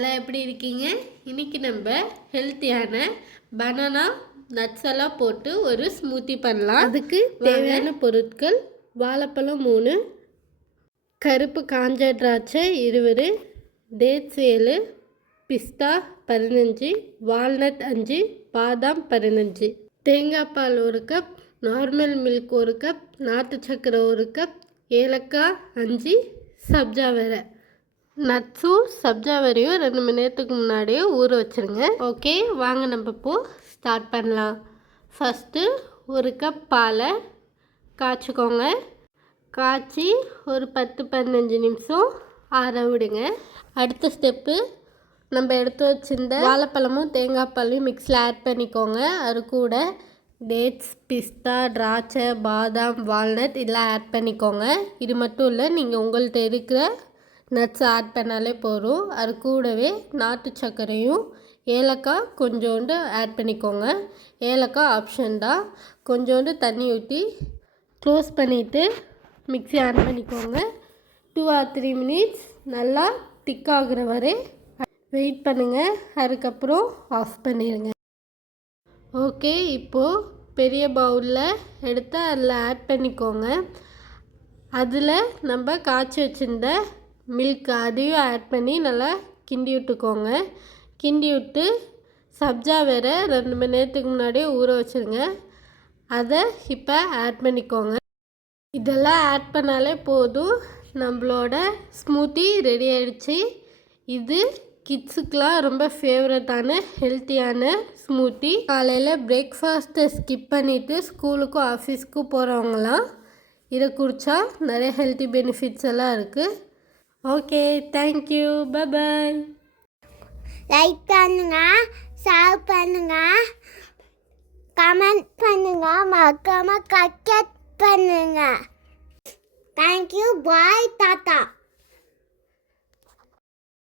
எல்லாம் எப்படி இருக்கீங்க? இன்னைக்கு நம்ம ஹெல்த்தியான பனானா நட்ஸ் எல்லாம் போட்டு ஒரு ஸ்மூத்தி பண்ணலாம். அதுக்கு தேவையான பொருட்கள்: வாழைப்பழம் 3, கருப்பு காஞ்ச திராட்சை 20, டேட்ஸ் 7, பிஸ்தா 15, வால்நட் 5, பாதாம் 15, தேங்காய் பால் 1 கப், நார்மல் மில்க் 1 கப், நாட்டு சர்க்கரை 1 கப், ஏலக்காய் 5, சப்ஜா வேரை. நட்ஸும் சப்ஜா வரையும் 2 மணி நேரத்துக்கு முன்னாடியே ஊற வச்சுருங்க. ஓகே, வாங்க நம்ம இப்போது ஸ்டார்ட் பண்ணலாம். ஃபஸ்ட்டு 1 கப் பாலை காய்ச்சிக்கோங்க. காய்ச்சி ஒரு 10-15 நிமிஷம் ஆற விடுங்க. அடுத்த ஸ்டெப்பு, நம்ம எடுத்து வச்சுருந்த வாழைப்பழமும் தேங்காய் பாலையும் மிக்ஸில் ஆட் பண்ணிக்கோங்க. அது கூட டேட்ஸ், பிஸ்தா, திராட்சை, பாதாம், வால்நட் இதெல்லாம் ஆட் பண்ணிக்கோங்க. இது மட்டும் இல்லை, நீங்கள் உங்கள்கிட்ட இருக்கிற நட்ஸ் ஆட் பண்ணாலே போதும். அது கூடவே நாட்டு சர்க்கரையும் ஏலக்காய் கொஞ்சோண்டு ஆட் பண்ணிக்கோங்க. ஏலக்காய் ஆப்ஷன் தான். கொஞ்சோண்டு தண்ணி ஊற்றி க்ளோஸ் பண்ணிவிட்டு மிக்ஸி ஆன் பண்ணிக்கோங்க. 2 or 3 மினிட்ஸ் நல்லா திக்காகிற வரை வெயிட் பண்ணுங்கள். அதுக்கப்புறம் ஆஃப் பண்ணிடுங்க. ஓகே, இப்போது பெரிய பவுலில் எடுத்து அதில் ஆட் பண்ணிக்கோங்க. அதில் நம்ம காய்ச்சி வச்சுருந்த மில்க் அதையும் ஆட் பண்ணி நல்லா கிண்டி விட்டுக்கோங்க. கிண்டி விட்டு சப்ஜா வேறு 2 மணி நேரத்துக்கு முன்னாடியே ஊற வச்சுருங்க. அதை இப்போ ஆட் பண்ணிக்கோங்க. இதெல்லாம் ஆட் பண்ணாலே போதும், நம்மளோட ஸ்மூத்தி ரெடி ஆகிடுச்சு. இது கிட்ஸுக்கெலாம் ரொம்ப ஃபேவரட்டான ஹெல்த்தியான ஸ்மூத்தி. காலையில் பிரேக்ஃபாஸ்ட்டை ஸ்கிப் பண்ணிவிட்டு ஸ்கூலுக்கும் ஆஃபீஸ்க்கும் போகிறவங்களாம் இதை குடித்தா நிறைய ஹெல்த்தி பெனிஃபிட்ஸ் எல்லாம் இருக்குது. Okay, thank you, bye. லைக் பண்ணுங்க, ஷேர் பண்ணுங்க, கமெண்ட் பண்ணுங்க, மறக்காம கட் பண்ணுங்க. Thank you, bye, tata.